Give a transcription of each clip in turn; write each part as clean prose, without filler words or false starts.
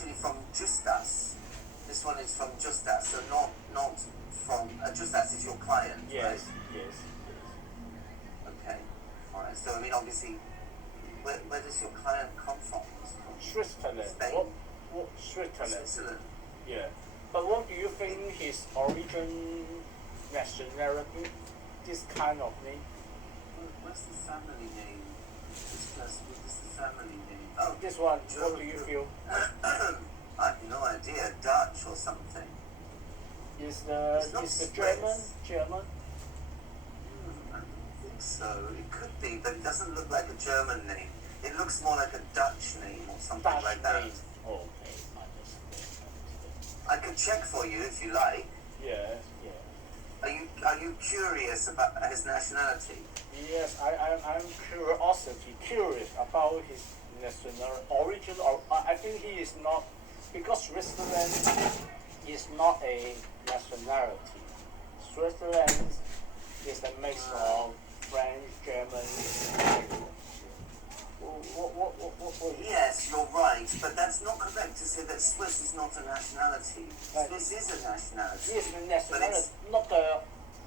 actually from Justas. This one is from Justas, so not from Justas is your client, Yes, right? yes. Okay, all right. So I mean, obviously, where does your client come from? Switzerland. Spain? What Switzerland? Switzerland. Yeah. But what do you think his origin, nationality, this kind of name? What's the family name? What is the family name? Oh, This one, what do you feel? I have no idea. Dutch or something. Is It's not the Swiss. German? I don't think so. It could be, but it doesn't look like a German name. It looks more like a Dutch name or something Dutch like that. name. Oh, okay, understand. I could check for you if you like. Yeah. Are you curious about his nationality? Yes, I'm curious about his national origin. Or I think he is not, because Switzerland is not a nationality. Switzerland is a mix of French, German. What Yes, you're right, but that's not correct to say that Swiss is not a nationality. Swiss is a nationality. Yes, the nationality, not the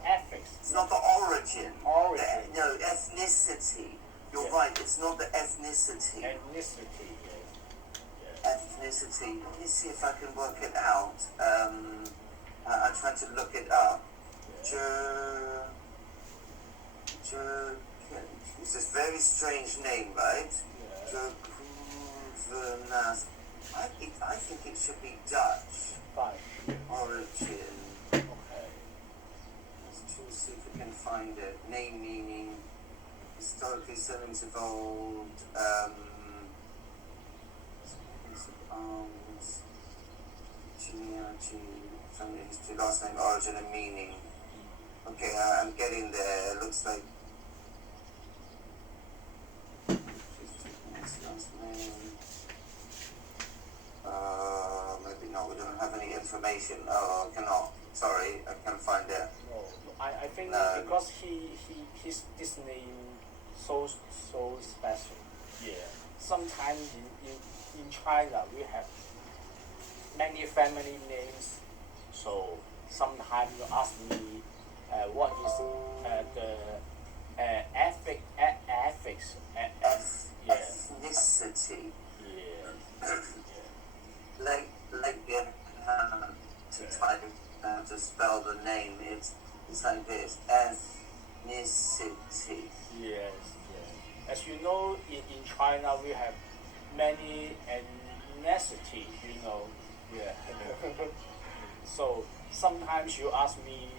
ethics. It's not the origin. No, ethnicity. You're right, it's not the ethnicity. Ethnicity, yes. Ethnicity. Let me see if I can work it out. I tried to look it up. It's this very strange name, right? I think it should be Dutch. Fine. Origin. Okay. Let's see if we can find it. Name meaning. Historically, surnames evolved. Surnames of arms. Genealogy. Family history. Last name, origin, and meaning. Okay, I'm getting there. Looks like. Last name. Maybe not. We don't have any information. Oh, I cannot. Sorry, I can't find it. No, I think No. because his this name so special. Yeah. Sometimes in China we have many family names. So sometimes you ask me what is the ethics. Ethnicity. Yeah. Like to type to spell the name. It's like this. Ethnicity. Yes. As you know, in China we have many ethnicity. Yeah. So sometimes you ask me,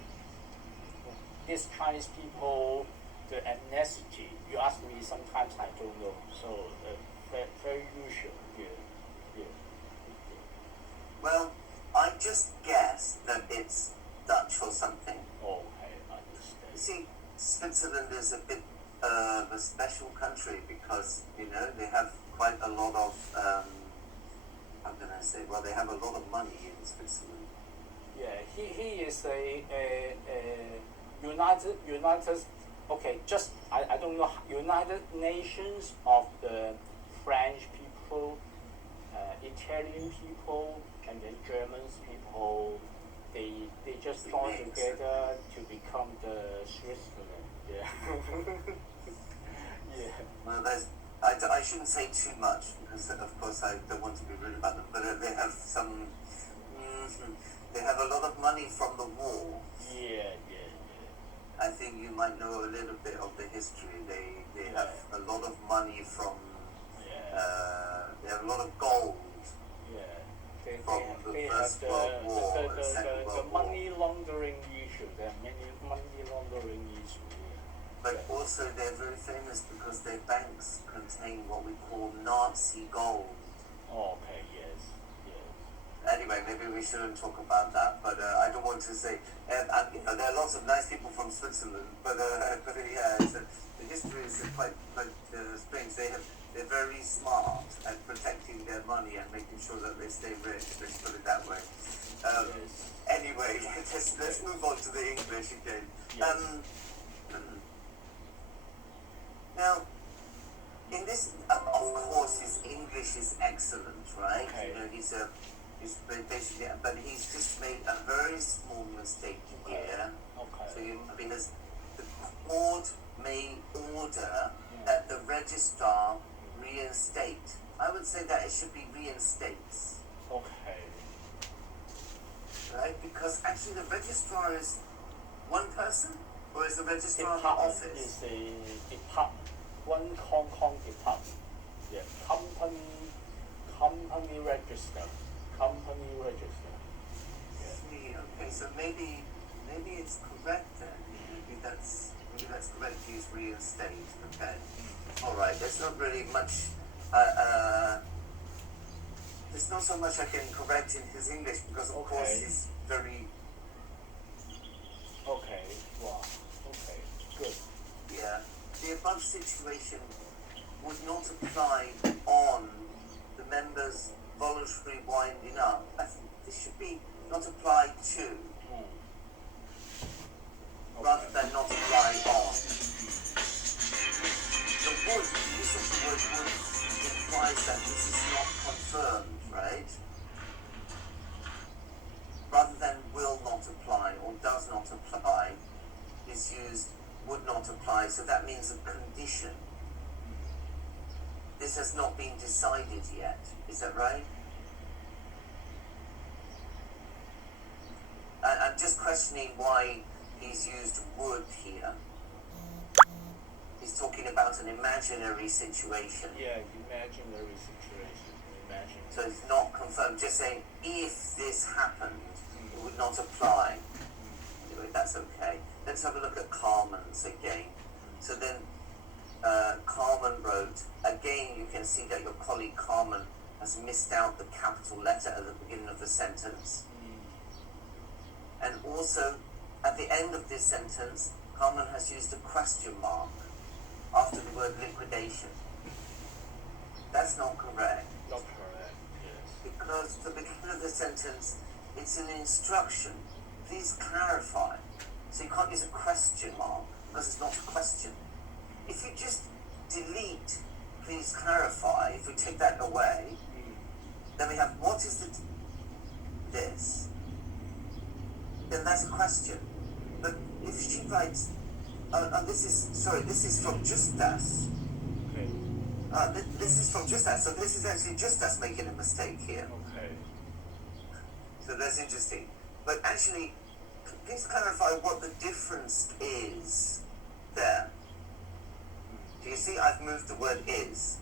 these Chinese people, the ethnicity. You ask me, sometimes I don't know. So very usual. Yeah. Well, I just guess that it's Dutch or something. Okay, I understand. You see, Switzerland is a bit of a special country because, they have quite a lot of, how can I say, well, they have a lot of money in Switzerland. Yeah, he is a United. Okay, just I don't know, United Nations of the French people, Italian people, and then German people. They just join together to become the Switzerland. Yeah. Yeah. Well, I shouldn't say too much because, of course, I don't want to be rude about them, but they have they have a lot of money from the war. Yeah. I think you might know a little bit of the history. They have a lot of money from. They have a lot of gold. Yeah. They the have First World War, the Second World War. money laundering issue. There are many money laundering issues. But also they're very famous because their banks contain what we call Nazi gold. Oh, okay. Yes. Anyway, maybe we shouldn't talk about that, but I don't want to say. There are lots of nice people from Switzerland, but yeah, the history is quite strange. They're very smart at protecting their money and making sure that they stay rich. Let's put it that way. Anyway, let's move on to the English again. Yes. Now, in this, of course, his English is excellent, right? Okay. You know, he's basically, but he's just made a very small mistake here. Okay. So I mean, the court may order that the registrar reinstate. I would say that it should be reinstates. Okay. Right? Because actually the registrar is one person, or is the registrar the Department office? is a department. One Hong Kong department. Yeah. Company register. Company register. Yeah. See, okay, so maybe it's correct then. Maybe that's correct to use reinstate. Okay. All right. There's not really much. There's not so much I can correct in his English because of course he's very. Okay. Wow. Okay. Good. Yeah. The above situation would not apply on the members' voluntary winding up. I think this should be not apply to, rather than not apply on. The would, the use of the word would implies that this is not confirmed, right? Rather than will not apply or does not apply is used would not apply, so that means a condition. This has not been decided yet, is that right? I'm just questioning why he's used would here. He's talking about an imaginary situation. Yeah, imaginary situation. Imaginary. So it's not confirmed, just saying if this happened, it would not apply. Anyway, that's okay. Let's have a look at Carmen's again. So then Carmen wrote, again you can see that your colleague Carmen has missed out the capital letter at the beginning of the sentence. And also at the end of this sentence, Carmen has used a question mark after the word liquidation. That's not correct. Not correct, yes. Because the beginning of the sentence, it's an instruction. Please clarify. So you can't use a question mark because it's not a question. If you just delete, please clarify, if we take that away, then we have what is this? Then that's a question. But if she writes, this is from Justas. Okay. This is from Justas, so this is actually Justas making a mistake here. Okay. So that's interesting. But actually, please clarify what the difference is there. Do you see I've moved the word is?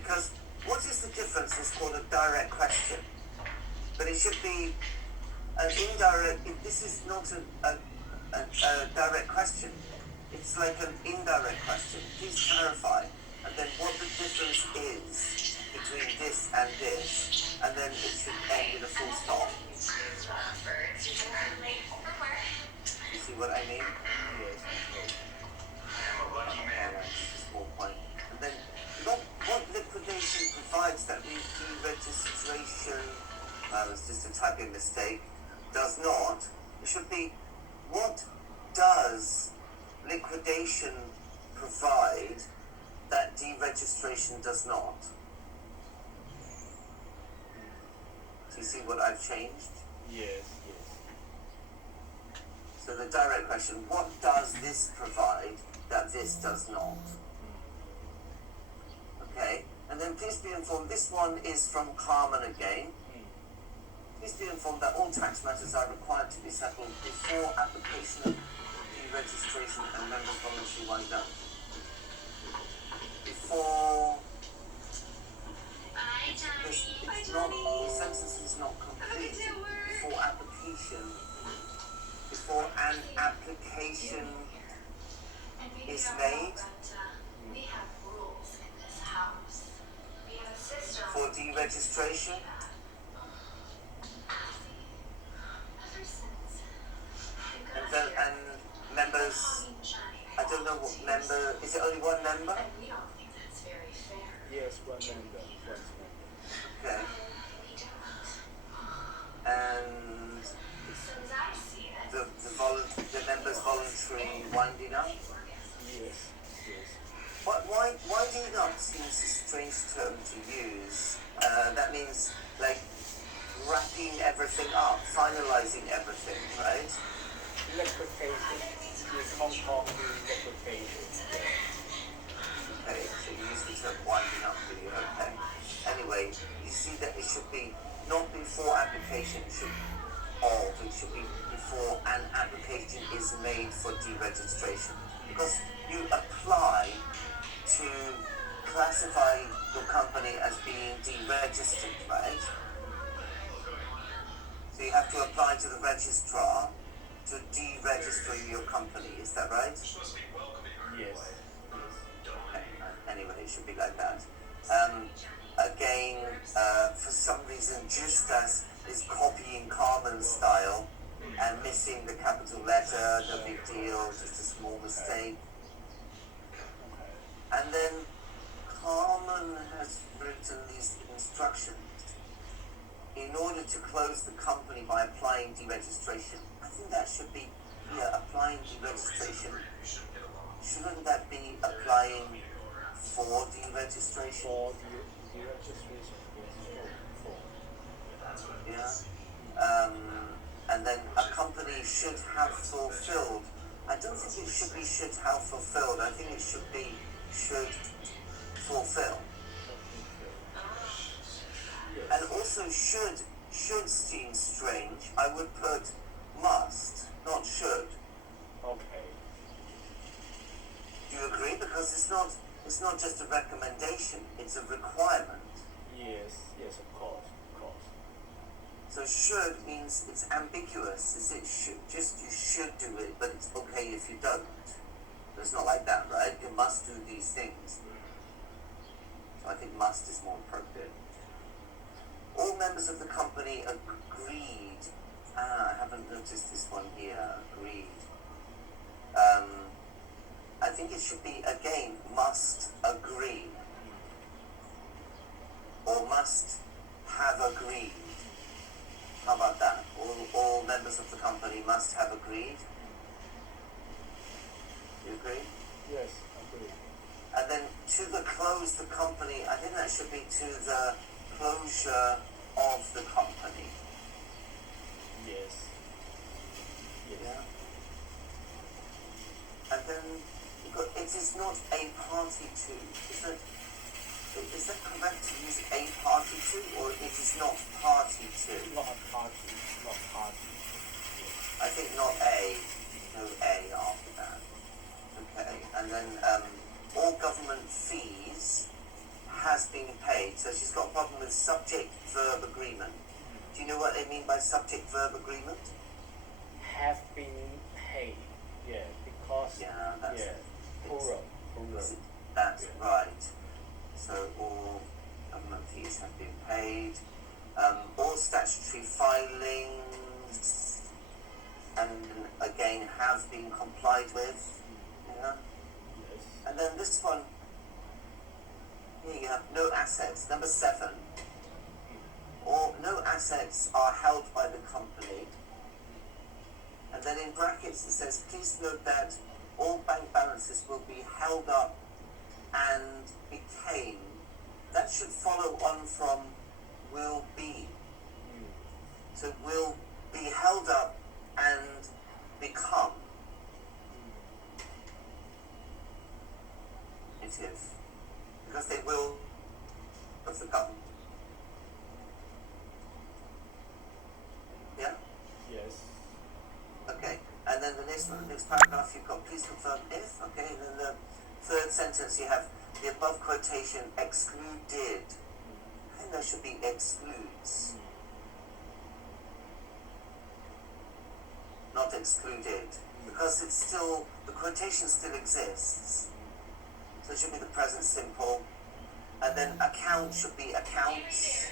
Because what is the difference is called a direct question. But it should be an indirect, this is not a direct question. It's like an indirect question. Please clarify. And then what the difference is between this and this. And then it should end with a full stop. You see what I mean? Yes. Small point. And then what liquidation provides that deregistration, it's just a typing mistake, does not. It should be, what does liquidation provide that deregistration does not? Do you see what I've changed? Yes. So the direct question, what does this provide that this does not? Okay, and then please be informed, this one is from Carmen again. Please be informed that all tax matters are required to be settled before application of deregistration and members' voluntary wind up. Before the sentence is not complete. Before application. Before an application is made for deregistration. And members, I don't know what member, is it only one member? Yes, one member. Okay. And the members voluntary winding up? Yes. Why Winding up seems a strange term to use. That means like wrapping everything up, finalizing everything, right? Liquidation. In Hong Kong, liquidation. Okay, so you use the term winding up, do you? Okay. Anyway, you see that it should be not before application, it should be before an application is made for deregistration. Because you apply to classify your company as being deregistered, right? So you have to apply to the registrar to deregister your company, is that right? Yes. Okay. Anyway, it should be like that. Again, for some reason, Justas is copying Carmen's style and missing the capital letter, no big deal, just a small mistake. And then Carmen has written these instructions. In order to close the company by applying deregistration, I think that should be, applying deregistration. Shouldn't that be applying for deregistration? For deregistration, yes. Yeah. And then a company should have fulfilled. I don't think it should be should have fulfilled. I think it should be should fulfill. And also should seem strange. I would put must, not should. Okay. Do you agree? Because it's not just a recommendation, it's a requirement. Yes, of course. So should means it's ambiguous. Is it should? Just you should do it, but it's okay if you don't. But it's not like that, right? You must do these things. So I think must is more appropriate. All members of the company agreed. I haven't noticed this one here. Agreed. I think it should be again must agree or must have agreed. How about that? All members of the company must have agreed. You agree? Yes, agree. And then to the close the company, I think that should be to the closure of the company. Yes. Yeah. And then it is not a party to. Is that correct to use a party to, or it is not party to? Not a party. I think not a, no a after that. Okay, and then all government fees has been paid. So she's got a problem with subject-verb agreement. Do you know what they mean by subject-verb agreement? Have been paid. Yeah, because that's plural. That's right. So all government fees have been paid. All statutory filings, and again have been complied with. Yeah. Yes. And then this one, here you have no assets. Number 7. Or no assets are held by the company. And then in brackets it says, please note that all bank balances will be held up and became. That should follow on from will be. So will be held up and become. It is. Because they will of the government. Yeah? Yes. Okay. And then the next paragraph you've got please confirm if, okay, and then the third sentence you have the above quotation excluded. I think there should be excludes. Not excluded. Because it's still, the quotation still exists. So it should be the present simple. And then account should be accounts.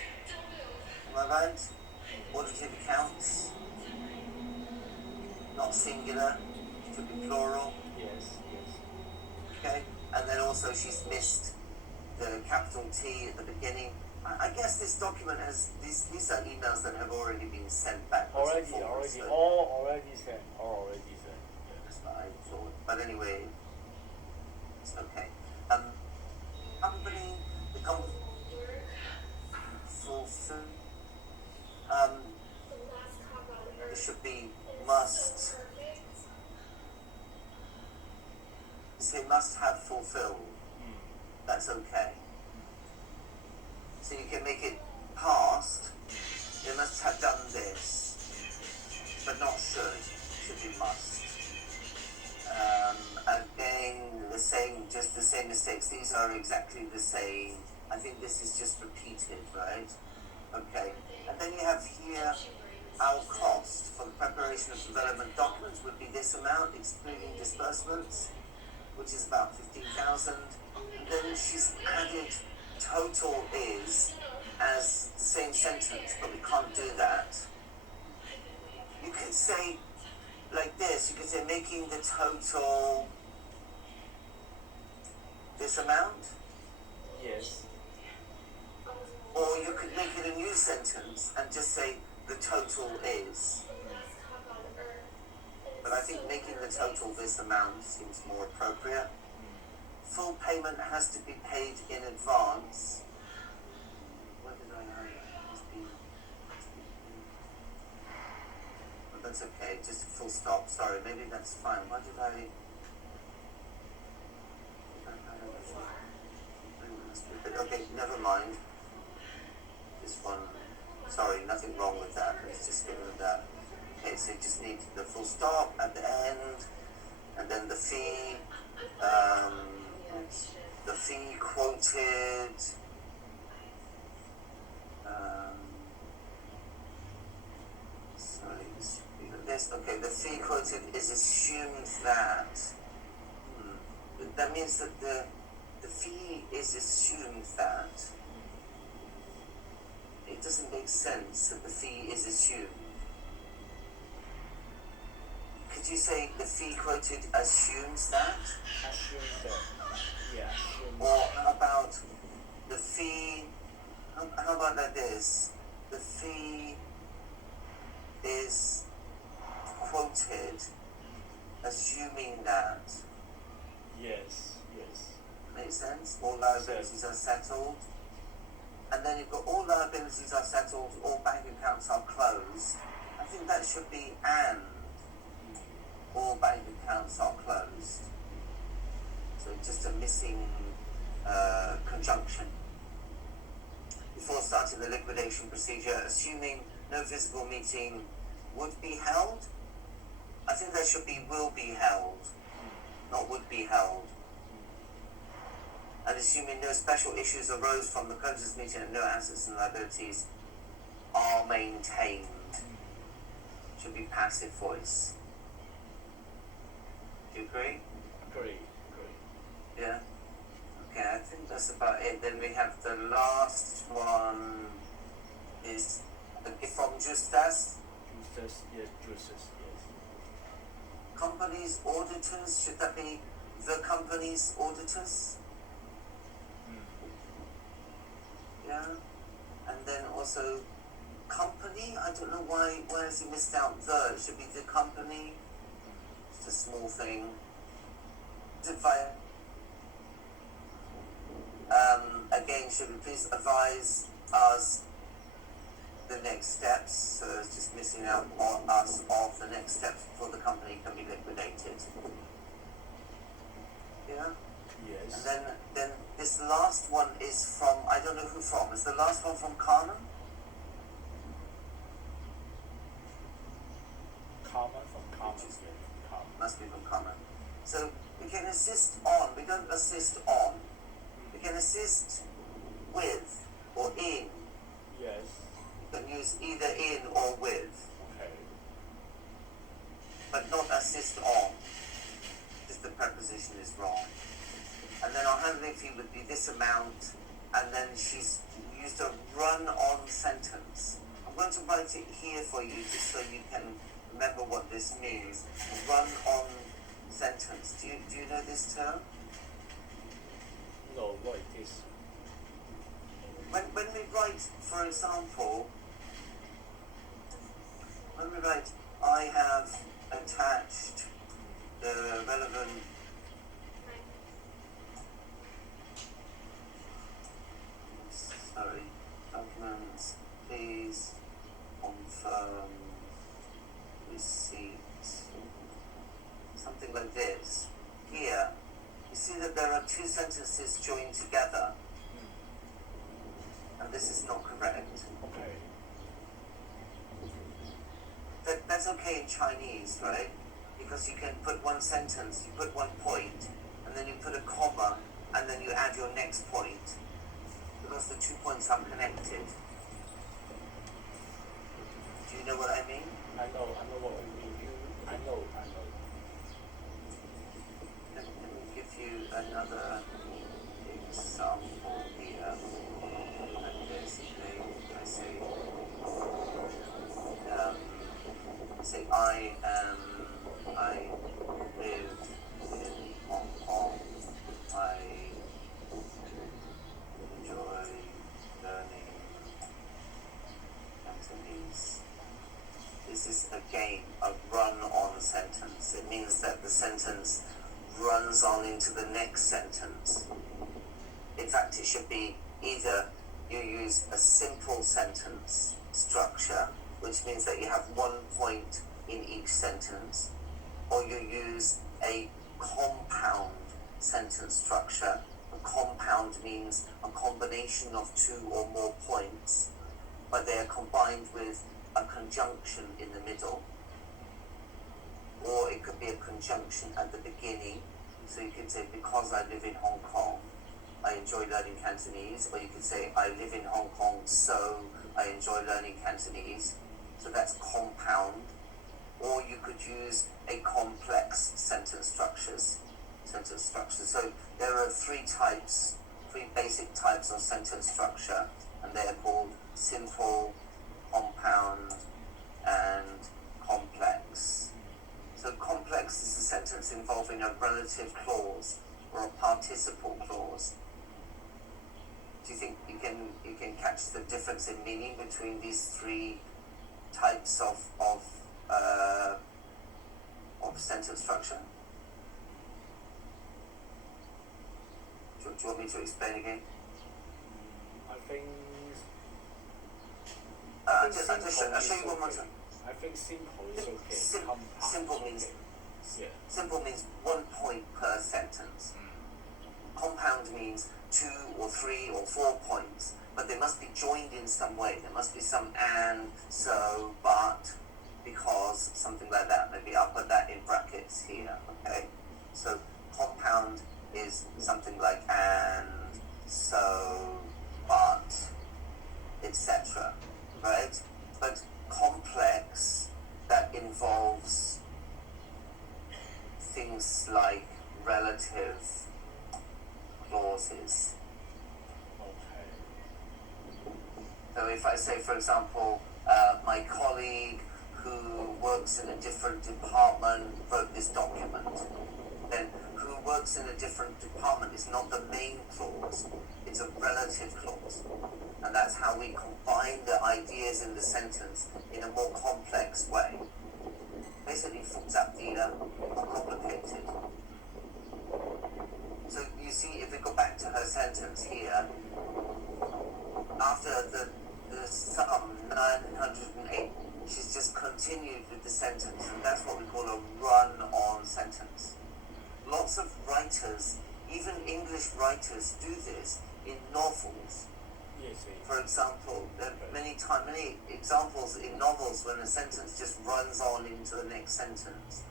Am I right? Audited accounts. Not singular. It should be plural. Yes. Okay? And then also she's missed the capital T at the beginning. I guess this document has, these are emails that have already been sent back. Already sent. That's what I thought. But anyway, it's okay. must, say must have fulfilled. That's okay. So you can make it past, they must have done this, but not should. Should be must. Again, just the same mistakes. These are exactly the same. I think this is just repeated, right? Okay. And then you have here, our cost for the preparation of development documents would be this amount, excluding disbursements, which is about 15,000. And then she's added total is as the same sentence, but we can't do that. You could say like this, you could say making the total this amount. Yes. Or you could make it a new sentence and just say the total is. But I think making the total this amount seems more appropriate. Full payment has to be paid in advance. Where did I have it? But that's okay, just a full stop. Sorry, maybe that's fine. Why did I? Okay, never mind. This one, sorry, nothing wrong with that. Let's just get rid of that. Okay, so you just need the full stop at the end, and then the fee quoted. Sorry, this. Okay, the fee quoted is assumed that. That means that the fee is assumed that. It doesn't make sense that the fee is assumed. Could you say the fee quoted assumes that? Assumes that. Yeah. Assumes. Or how about the fee? How about like this? The fee is quoted assuming that. Yes. Yes. Makes sense? All liabilities are settled. And then you've got all liabilities are settled, all bank accounts are closed. I think that should be and all bank accounts are closed. So just a missing conjunction. Before starting the liquidation procedure, assuming no physical meeting would be held, I think there should be will be held, not would be held. And assuming no special issues arose from the creditors meeting and no assets and liabilities are maintained, should be passive voice. Do you agree? Agree. Yeah? Okay, I think that's about it. Then we have the last one is from Justas. Justas, yes. Company's auditors, should that be the company's auditors? Yeah, and then also company. I don't know why has he missed out the? It should be the company. It's a small thing. Again, should we please advise us the next steps? So it's just missing out on us of the next steps before the company can be liquidated. Yeah. Yes. And then this last one is from, I don't know who from. Is the last one from Carmen? Carmen from Carmen. Yeah, Carmen. Must be from Carmen. So we can assist on, we don't assist on. We can assist with or in. Yes. You can use either in or with. Okay. But not assist on. Just the preposition is wrong. And then our handling fee would be this amount, and then she's used a run-on sentence. I'm going to write it here for you just so you can remember what this means. A run-on sentence. Do you know this term? No, what it is? When we write, for example, when we write, I have attached the relevant documents, please confirm receipt two sentences joined together, and this is not correct. Okay. That's okay in Chinese, right? Because you can put one sentence, you put one point, and then you put a comma, and then you add your next point, because the 2 points are connected. Do you know what I mean? I know what you mean. I know. Let me give you another example here. And basically, I say, I live in Hong Kong. I enjoy learning Cantonese. This is again a run-on sentence. It means that the sentence runs on into the next sentence. In fact, it should be either you use a simple sentence structure, which means that you have 1 point in each sentence, or you use a compound sentence structure. A compound means a combination of 2 or more points, but they are combined with a conjunction in the middle, or it could be a conjunction at the beginning. So you could say, because I live in Hong Kong, I enjoy learning Cantonese, or you could say, I live in Hong Kong, so I enjoy learning Cantonese. So that's compound. Or you could use a complex sentence structures. So there are three basic types of sentence structure, and they are called simple, compound, and complex. So complex is a sentence involving a relative clause or a participle clause. Do you think you can catch the difference in meaning between these three types of sentence structure? Do you want me to explain again? I think. I'll show you one more time. I think simple is okay. Simple means Yeah. simple means 1 point per sentence. Compound means 2 or 3 or 4 points, but they must be joined in some way. There must be some and, so, but, because, something like that. Maybe I'll put that in brackets here, okay? So compound is something like and, so, but, etc. Right? But complex, that involves things like relative clauses. Okay. So if I say, for example, my colleague who works in a different department wrote this document, then who works in a different department is not the main clause, it's a relative clause. And that's how we combine the ideas in the sentence in a more complex way. Basically, 複雜啲啦, more complicated. So you see, if we go back to her sentence here, after the sum 908, she's just continued with the sentence, and that's what we call a run-on sentence. Lots of writers, even English writers, do this in novels. Yes. For example, there are many examples in novels when a sentence just runs on into the next sentence.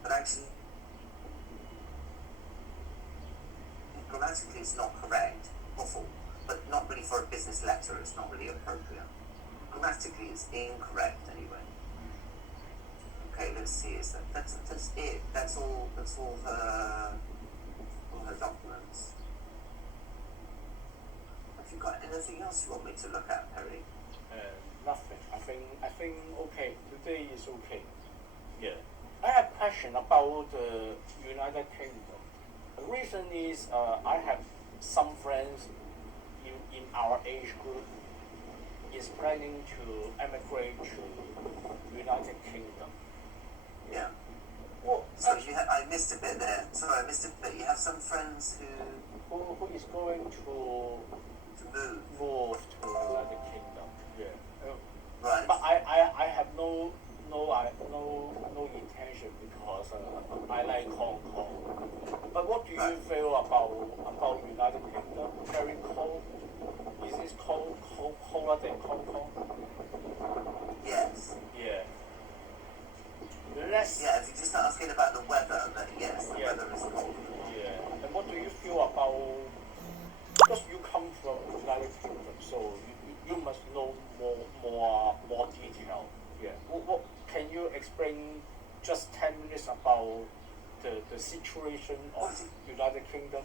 But actually, grammatically it's not correct, awful, but not really for a business letter, it's not really appropriate. Grammatically it's incorrect anyway. Okay, let's see, that's it. That's all her documents. Have you got anything else you want me to look at, Perry? Nothing. I think okay. Today is okay. Yeah. I have a question about the United Kingdom. The reason is I have some friends in our age group is planning to emigrate to United Kingdom. Yeah. Well, So I missed a bit there. Sorry, I missed a bit. You have some friends who is going to move to United Kingdom. Yeah. Right. But I have no intention because I like Hong Kong. But what do you Right. feel about United Kingdom? Very cold. Is it colder than Hong Kong? Yes. Yeah. Less. Yeah, if you're just asking about the weather, then yes, the Yeah. weather is cold. Yeah. And what do you feel about? Because you come from United Kingdom, so you must know more detail. Yeah. What can you explain? Just 10 minutes about the situation of United Kingdom.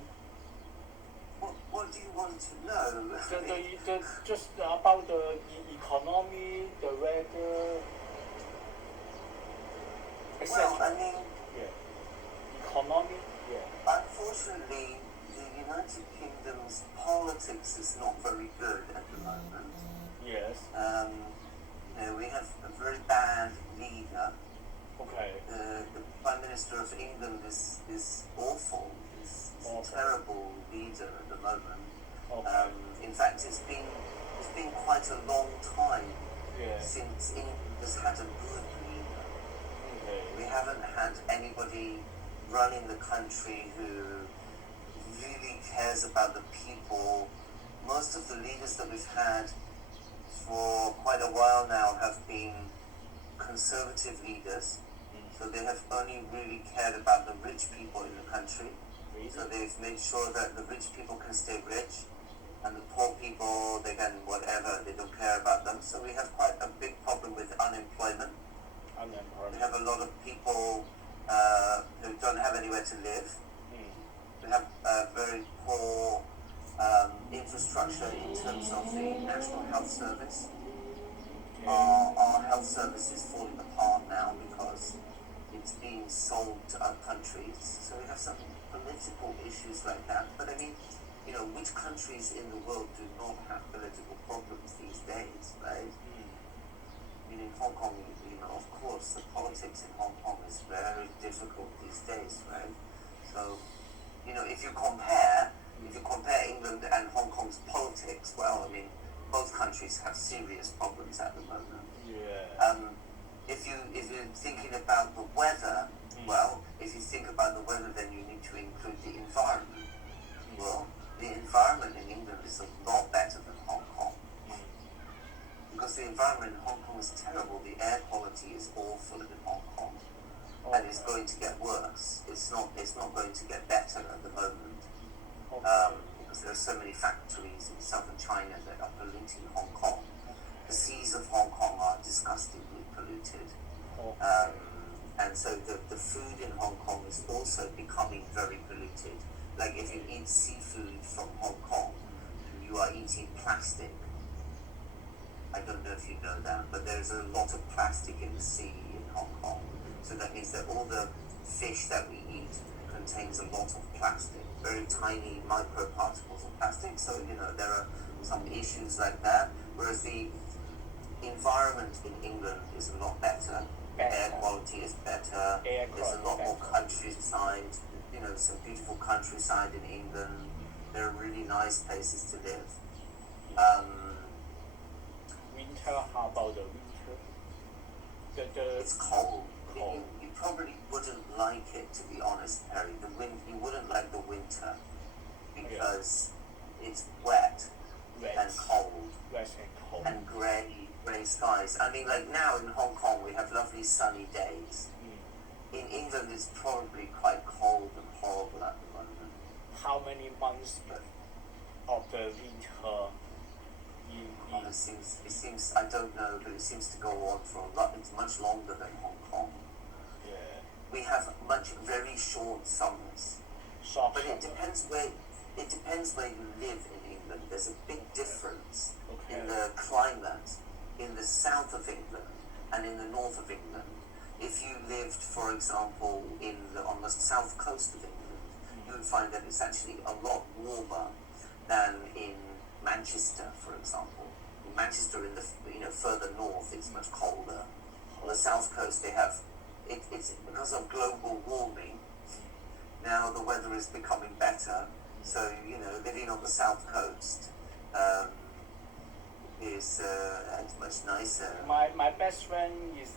What do you want to know? Just about the economy, the weather, etc. Well, I mean, Yeah. Economy. Yeah. unfortunately, the United Kingdom's politics is not very good at the moment. Yes. We have a very bad leader. Okay. The Prime Minister of England is awful. He's a terrible leader at the moment. Okay. In fact, it's been quite a long time Yeah. since England has had a good leader. Okay. We haven't had anybody running the country who really cares about the people. Most of the leaders that we've had for quite a while now have been conservative leaders. So they have only really cared about the rich people in the country. Really? So they've made sure that the rich people can stay rich and the poor people, they can whatever, they don't care about them. So we have quite a big problem with unemployment. We have a lot of people who don't have anywhere to live. We have a very poor infrastructure in terms of the National Health Service. Our health service is falling apart now because it's being sold to other countries. So we have some political issues like that. But I mean, which countries in the world do not have political problems these days, right? I mean, in Hong Kong, of course, the politics in Hong Kong is very difficult these days, right? So, if you compare England and Hong Kong's politics, well, I mean, both countries have serious problems at the moment. Yeah. If you're thinking about the weather, well, if you think about the weather, then you need to include the environment. Well, the environment in England is a lot better than Hong Kong. Because the environment in Hong Kong is terrible. The air quality is awful in Hong Kong. And it's going to get worse. It's not going to get better at the moment. Because there are so many factories in southern China that are polluting Hong Kong. The seas of Hong Kong are disgustingly polluted. And so the food in Hong Kong is also becoming very polluted. Like if you eat seafood from Hong Kong, you are eating plastic. I don't know if you know that, but there's a lot of plastic in the sea in Hong Kong. So that means that all the fish that we eat contains a lot of plastic, very tiny microparticles of plastic. So, there are some issues like that. Whereas the environment in England is a lot better. Air quality is better. There's a lot more countryside, some beautiful countryside in England. There are really nice places to live. Winter, how about the winter? It's cold. Cold. You probably wouldn't like it, to be honest, Perry. You wouldn't like the winter because it's wet and cold and grey skies. I mean, like now in Hong Kong we have lovely sunny days. In England it's probably quite cold and horrible at the moment. How many months of the winter? It seems, I don't know, but it seems to go on for a lot. It's much longer than Hong Kong. Yeah. We have very short summers. But it depends where you live in England. There's a big difference in the climate in the south of England and in the north of England. If you lived, for example, on the south coast of England, you would find that it's actually a lot warmer than in Manchester, for example. In Manchester, in the further north, it's much colder. On the south coast, they have it's because of global warming. Now the weather is becoming better, so living on the south coast is much nicer. My best friend is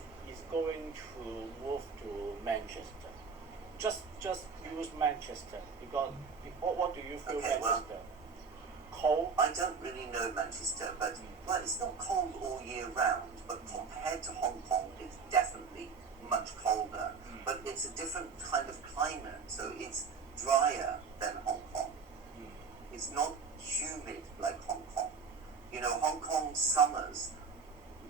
going to move to Manchester. just use Manchester because what do you feel Okay, well, Manchester? Cold? I don't really know Manchester, but well, it's not cold all year round. But compared to Hong Kong, it's definitely much colder. But it's a different kind of climate, so it's drier than Hong Kong. It's not humid like Hong Kong. You know, Hong Kong summers,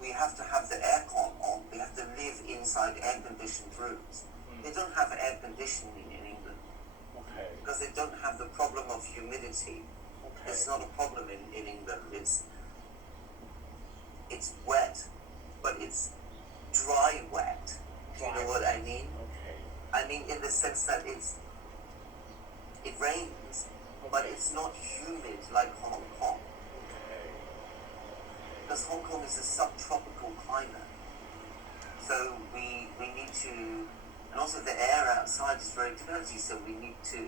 we have to have the aircon on. We have to live inside air-conditioned rooms. They don't have air conditioning in England because they don't have the problem of humidity. It's not a problem in England. It's wet, but it's dry wet. Do you know what I mean? I mean in the sense that it rains, but it's not humid like Hong Kong. Because Hong Kong is a subtropical climate. So we need to, and also the air outside is very dirty, so we need to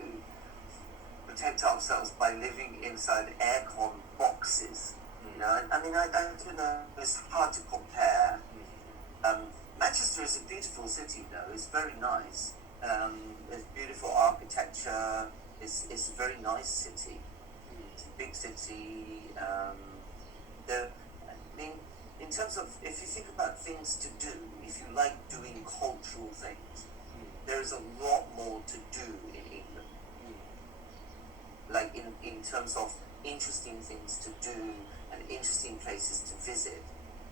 protect ourselves by living inside aircon boxes. You know, I mean, I don't know, it's hard to compare. Manchester is a beautiful city, though. It's very nice. It's beautiful architecture. It's a very nice city. It's a big city. In terms of, if you think about things to do, if you like doing cultural things, there is a lot more to do in England. Like in terms of interesting things to do and interesting places to visit,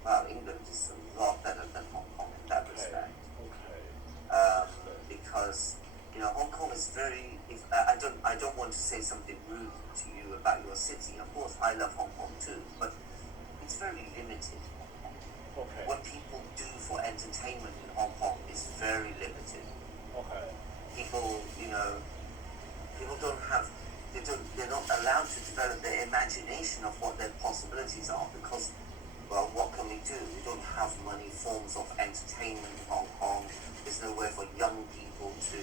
well, England is a lot better than Hong Kong in that respect. Because you know, Hong Kong is very. I don't want to say something rude to you about your city. Of course, I love Hong Kong too, but it's very limited. What people do for entertainment in Hong Kong is very limited. People, you know, they're not allowed to develop their imagination of what their possibilities are because, well, what can we do? We don't have many forms of entertainment in Hong Kong. There's nowhere for young people to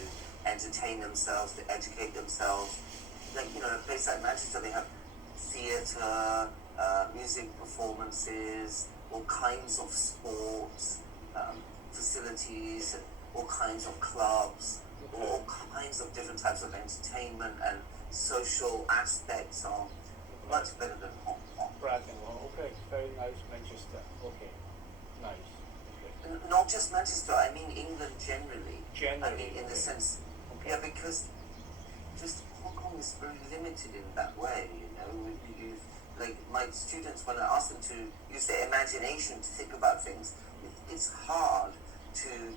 entertain themselves, to educate themselves. Like, you know, a place like Manchester, they have theatre, music performances, all kinds of sports, facilities, and all kinds of clubs, all kinds of different types of entertainment and social aspects are much better than Hong Kong. Okay, very nice Manchester. Okay, nice. Okay. Not just Manchester, I mean England generally. I mean in the sense, yeah, because just Hong Kong is very limited in that way, you know. Like my students, when I ask them to use their imagination to think about things, it's hard to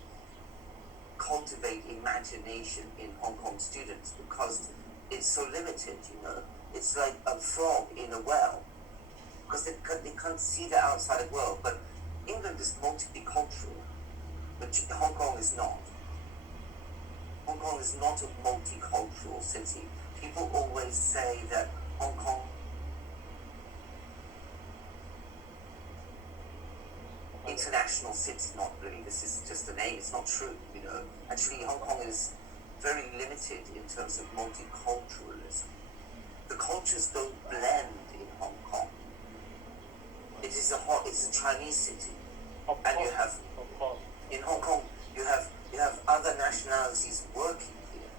cultivate imagination in Hong Kong students because it's so limited, you know. It's like a frog in a well because they can't see the outside world. But England is multicultural, but Hong Kong is not. Hong Kong is not a multicultural city. People always say that Hong Kong international city. Not really. This is just a name. It's not true. You know, actually, Hong Kong is very limited in terms of multiculturalism. The cultures don't blend in Hong Kong. It's a Chinese city, and you have in Hong Kong you have other nationalities working here,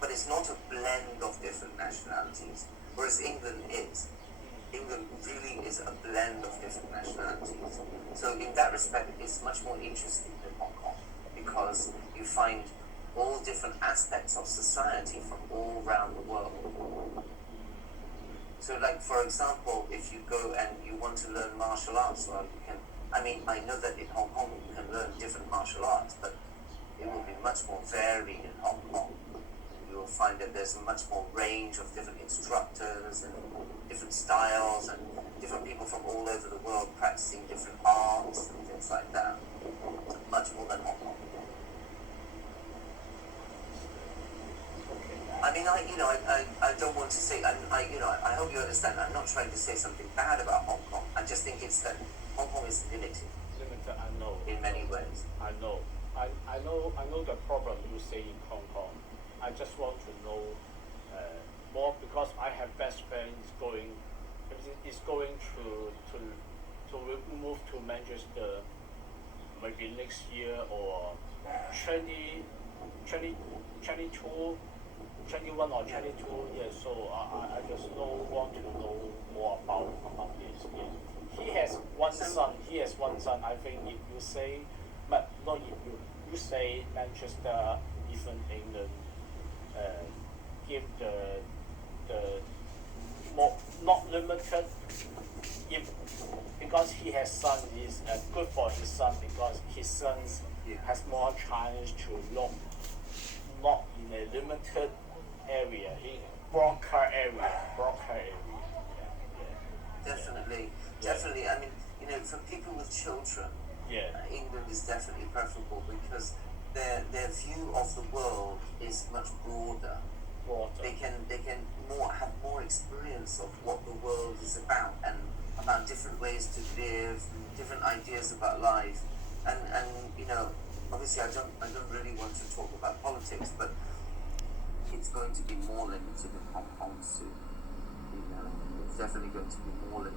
but it's not a blend of different nationalities. Whereas England is. England really is a blend of different nationalities. So in that respect, it's much more interesting than Hong Kong because you find all different aspects of society from all around the world. So like, for example, if you go and you want to learn martial arts, well, you can, I mean, I know that in Hong Kong you can learn different martial arts, but it will be much more varied in Hong Kong. You will find that there's a much more range of different instructors and different styles and different people from all over the world practicing different arts and things like that. Much more than Hong Kong. I mean, I don't want to say, I hope you understand, I'm not trying to say something bad about Hong Kong. I just think it's that Hong Kong is limited. Limited, I know. In many ways. I know. I know the problem you say in Hong Kong. I just want to know more because I have best friends going to move to Manchester maybe next year or 20, 22, 21 or 22 years old. I just want to know more about this. Yes. He has one son. He has one son. I think if you say, but not if you say Manchester, even England, give the more not limited. If because he has son is good for his son because his son has more chance to look not in a limited area, in broker area. Definitely. I mean, for people with children, England is definitely preferable because their view of the world is much broader. They can have more experience of what the world is about and about different ways to live, different ideas about life, and obviously I don't really want to talk about politics, but it's going to be more limited in Hong Kong soon. It's definitely going to be more limited.